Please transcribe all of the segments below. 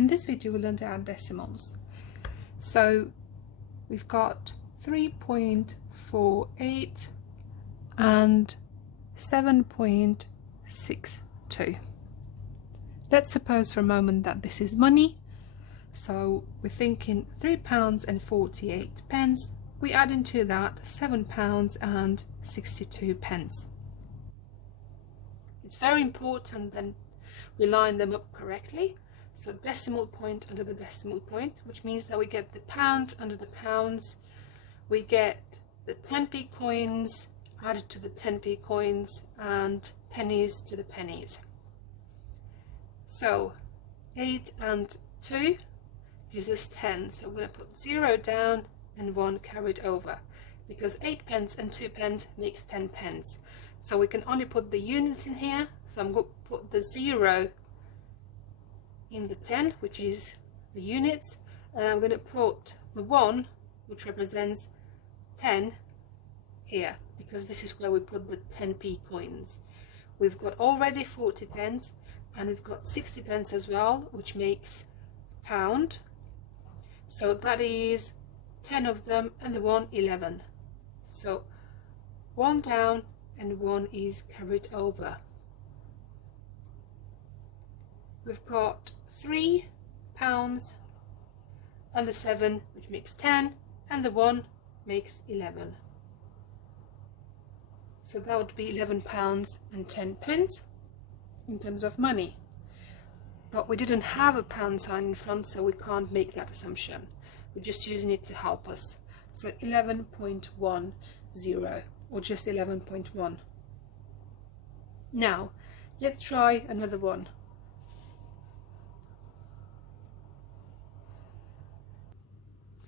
In this video we'll learn to add decimals. So we've got 3.48 and 7.62. Let's suppose for a moment that this is money. So we're thinking £3.48. We add into that £7.62. It's very important that we line them up correctly. So decimal point under the decimal point, which means that we get the pounds under the pounds. We get the 10p coins added to the 10p coins and pennies to the pennies. So 8 and 2 gives us 10. So we're going to put 0 down and 1 carried over, because 8 pence and 2 pence makes 10 pence. So we can only put the units in here. So I'm going to put the 0 in the 10, which is the units, and I'm going to put the 1, which represents 10, here, because this is where we put the 10p coins. We've got already 40 pence and we've got 60 pence as well, which makes pound. So that is 10 of them, and the 1 11. So 1 down and 1 is carried over. We've got 3 pounds and the 7, which makes 10, and the 1 makes 11. So that would be £11 and 10 pence in terms of money. But we didn't have a pound sign in front, so we can't make that assumption. We're just using it to help us. So 11.10, or just 11.1. Now, let's try another one.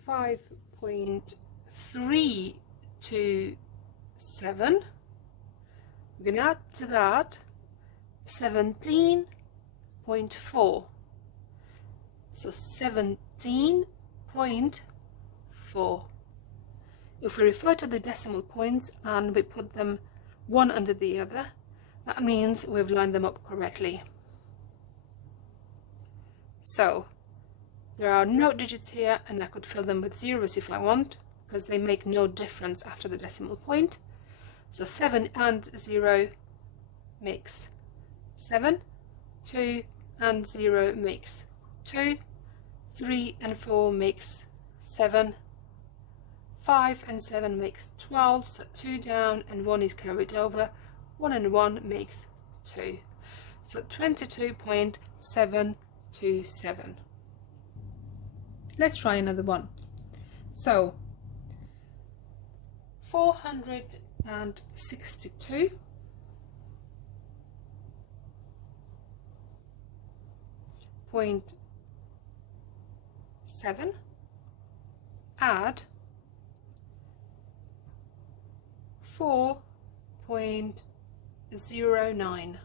5.327. We're going to add to that 17.4. So 17.4. If we refer to the decimal points and we put them one under the other, that means we've lined them up correctly. So there are no digits here, and I could fill them with zeros if I want, because they make no difference after the decimal point. So 7 and 0 makes 7, 2 and 0 makes 2, 3 and 4 makes 7, 5 and 7 makes 12, so 2 down and 1 is carried over, 1 and 1 makes 2. So 22.727. Let's try another one. So 462.7 add 4.09.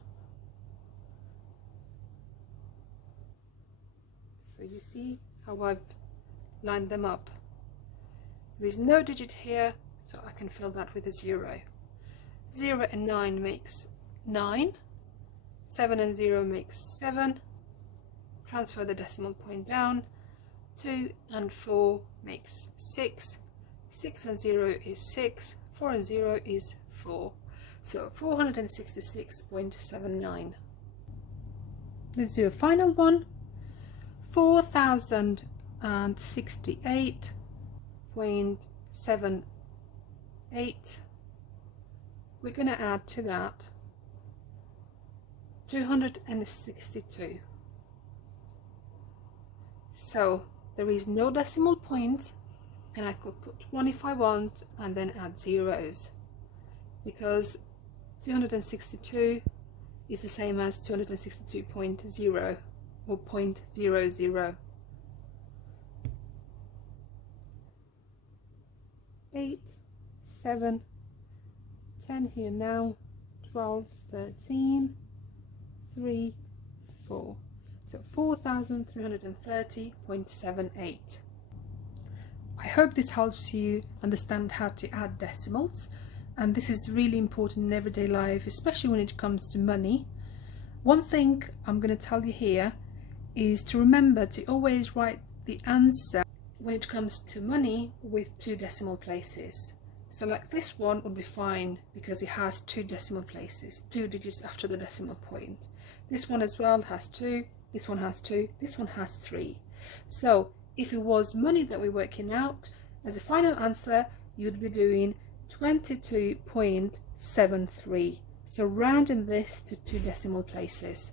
So you see how I've lined them up. There is no digit here, so I can fill that with a 0. 0 and 9 makes 9. 7 and 0 makes 7. Transfer the decimal point down. 2 and 4 makes 6. 6 and 0 is 6. 4 and 0 is 4. So 466.79. Let's do a final one. 4,068.78. We're going to add to that 262. So there is no decimal point, and I could put 1 if I want and then add zeros, because 262 is the same as 262.0 or 0.00. 8, 7, 10 here now, 12, 13, 3, 4. So 4,330.78. I hope this helps you understand how to add decimals, and this is really important in everyday life, especially when it comes to money. One thing I'm going to tell you here is to remember to always write the answer when it comes to money with 2 decimal places. So like this one would be fine because it has 2 decimal places, 2 digits after the decimal point. This one as well has 2, this one has 2, this one has 3. So if it was money that we're working out, as a final answer you'd be doing 22.73. So rounding this to 2 decimal places.